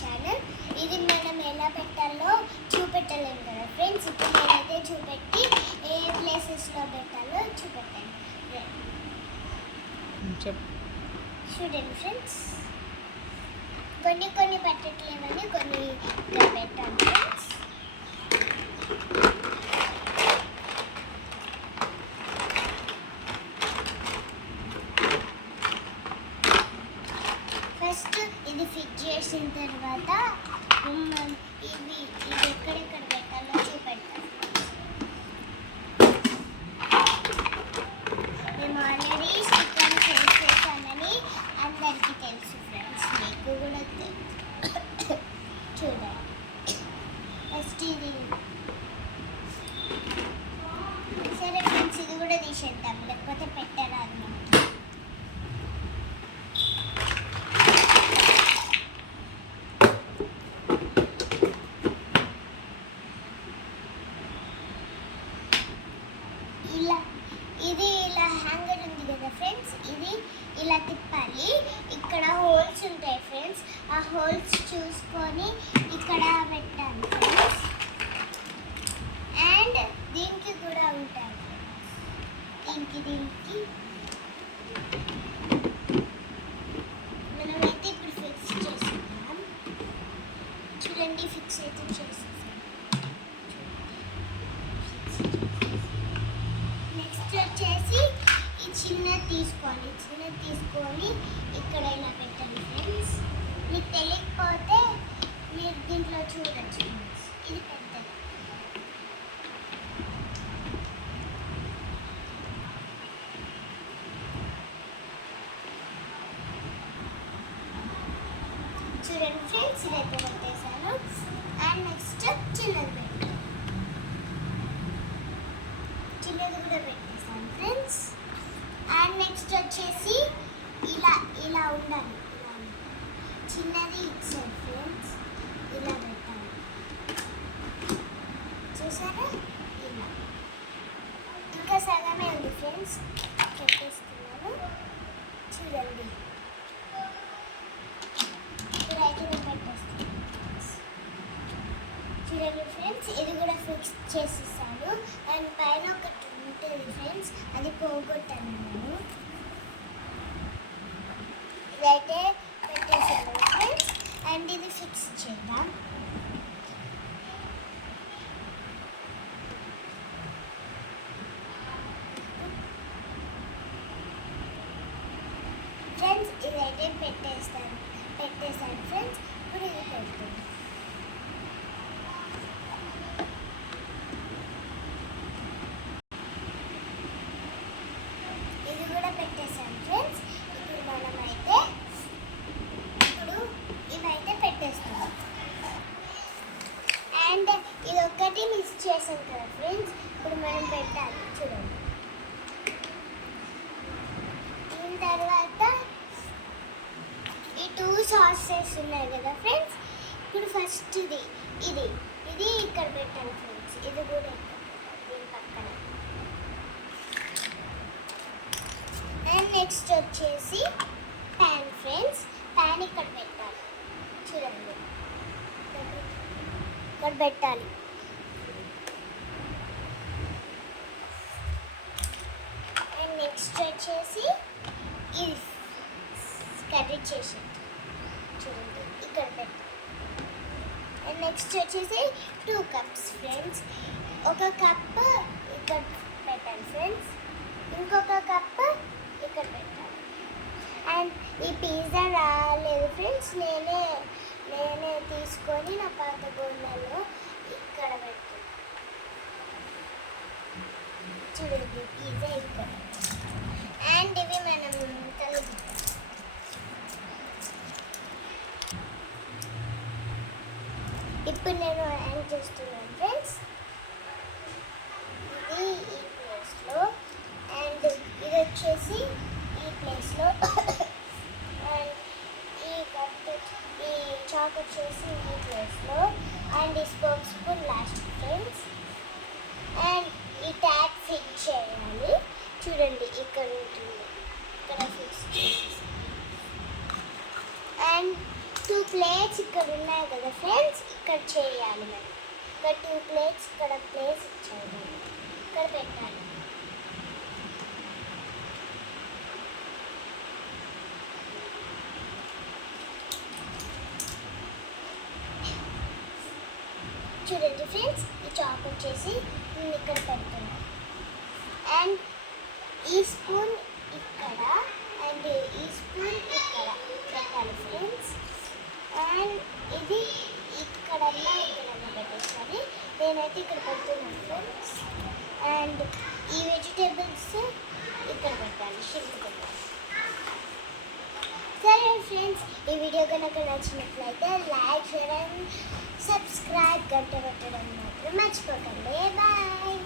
Channel. ఇది మనం ఎలా పెట్టాలో చూపెట్టలేము కదా ఫ్రెండ్స్. ఇప్పుడు నేనైతే చూపెట్టి ఏ ప్లేసెస్లో పెట్టాలో చూపెట్టాను. చూడండి ఫ్రెండ్స్, కొన్ని పెట్టట్లేమని కొన్ని ఇక్కడ పెట్టాను ఫ్రెండ్స్. ఫస్ట్ ఇది ఫిక్స్ చేసిన తర్వాత ఇది ఎక్కడెక్కడ పెట్టాలో చూపెడతాను. మేము ఆల్రెడీ స్టిక్కర్ ఫిక్స్ చేశానని అందరికీ తెలుసు ఫ్రెండ్స్, మీకు కూడా తెలుసు. చూడండి ఫస్ట్ ఇది సరే ఫ్రెండ్స్, ఇది కూడా తీసేద్దాం, లేకపోతే పెట్టరాదు మనకి. ఇది ఇలా హ్యాంగర్ ఉంది కదా ఫ్రెండ్స్, ఇది ఇలా తిప్పాలి. ఇక్కడ హోల్స్ ఉంటాయి ఫ్రెండ్స్, ఆ హోల్స్ చూసుకొని ఇక్కడ పెట్టాలి ఫ్రెండ్స్. అండ్ దీనికి కూడా ఉంటాయి దీనికి మనమైతే ఇప్పుడు ఫిక్స్ చేస్తున్నాం. చూడండి, ఫిక్స్ అయితే చేసేసాం. నెక్స్ట్ వచ్చేసి ఈ చిన్నది తీసుకొని ఇక్కడ ఇలా పెట్టండి ఫ్రెండ్స్. మీకు తెలియకపోతే మీరు దీంట్లో చూడొచ్చు. ఇది పెద్దది. చూడండి ఫ్రెండ్స్, ఇదైతే పెట్టేశాను. అండ్ నెక్స్ట్ చిన్నది కూడా పెట్టేశాను ఫ్రెండ్స్. అండ్ నెక్స్ట్ వచ్చేసి ఇలా ఉండాలి. చిన్నది ఇచ్చారు ఫ్రెండ్స్, ఇలా పెట్టాలి. చూసారా, ఇలా ఇంకా సగమే ఉంది ఫ్రెండ్స్, పెట్టేస్తున్నాను. చూడండి, ఇప్పుడైతే నేను పెట్టేస్తాను. చూడండి ఫ్రెండ్స్, ఇది కూడా ఫిక్స్ చేసేసాను. అండ్ పైన ఒకటి ఉంటుంది ఫ్రెండ్స్, అది పోగొట్టాను నేను. ఇదైతే పెట్టేసాను ఫ్రెండ్స్. అండ్ ఇది ఫిక్స్ చేద్దాం. ఫ్రెండ్స్, ఇదైతే పెట్టేసాను ఫ్రెండ్స్. ఇప్పుడు ఇది పెడతాను. ఇది కూడా పెట్టేసాను ఫ్రెండ్స్. ఇప్పుడు మనమైతే ఇవైతే పెట్టేస్తాం. అండ్ ఇది ఒక్కటి మిక్స్ చేసాం కదా ఫ్రెండ్స్, ఇప్పుడు మనం పెట్టాలి. చూడండి, దీని తర్వాత ఈ 2 సాసెస్ ఉన్నాయి కదా ఫ్రెండ్స్. ఇప్పుడు ఫస్ట్ ఇది ఇక్కడ పెట్టాను ఫ్రెండ్స్. ఇది కూడా దీని పక్కన. అండ్ నెక్స్ట్ వచ్చేసి ప్యాన్ ఫ్రెండ్స్. ప్యాన్ ఇక్కడ పెట్టాలి. చూడండి, ఇక్కడ పెట్టాలి. అండ్ నెక్స్ట్ వచ్చేసి ఇది కట్ చేసి చూడండి, ఇక్కడ పెట్టాలి. అండ్ నెక్స్ట్ వచ్చేసి 2 కప్స్ ఫ్రెండ్స్. ఒక కప్ ఇక్కడ పెట్టాలి ఫ్రెండ్స్, ఇంకొక కప్ ఇక్కడ పెట్టాలి. అండ్ ఈ పిజ్జా రాలేదు ఫ్రెండ్స్, నేనే తీసుకొని నా పాత గోళ్ళలో ఇక్కడ పెట్టాను. చూడండి, పిజ్జా ఇక్కడ. అండ్ ఇవి మనం కలిపి ఇప్పుడు నేను యాడ్ చేస్తున్నాను ఫ్రెండ్స్. ఇది ఈ ప్లేస్లో, అండ్ ఇది వచ్చేసి ఈ ప్లేస్లో, అండ్ ఈ చాక్ వచ్చేసి ఈ ప్లేస్లో, అండ్ ఈ spoke spoon last friends. And ఈ ట్యాగ్ ఫిక్స్ చేయాలి. చూడండి, ఇక్కడ ఉంటుంది, ఇక్కడ ఫిక్స్ చేసేసి. అండ్ 2 ప్లేట్స్ ఇక్కడ ఉన్నాయి కదా ఫ్రెండ్స్, ఇక్కడ చేయాలి మనం. ఇక్కడ 2 ప్లేట్స్ ఇక్కడ ప్లేస్ ఇచ్చారు మనం. ఇక్కడ పెట్టాలి. చూడండి ఫ్రెండ్స్, ఈ చాక్ వచ్చేసి నేను ఇక్కడ పెడుతున్నాను. అండ్ ఈ స్పూన్ ఇక్కడ అండ్ ఈ స్పూన్ ఇక్కడ పెట్టాలి ఫ్రెండ్స్. అండ్ ఇది ఇక్కడన్నా పెట్టేసారి. నేనైతే ఇక్కడ పెడుతున్నాను ఫ్రెండ్స్. అండ్ ఈ వెజిటేబుల్స్ ఇక్కడ పెట్టాలి, షింక్ పెట్టాలి. సరే ఫ్రెండ్స్, ఈ వీడియో కనుక నచ్చినట్లయితే లైక్ చేయడం, సబ్స్క్రైబ్, గంట కొట్టడం మాత్రం మర్చిపోకండి. బాయ్.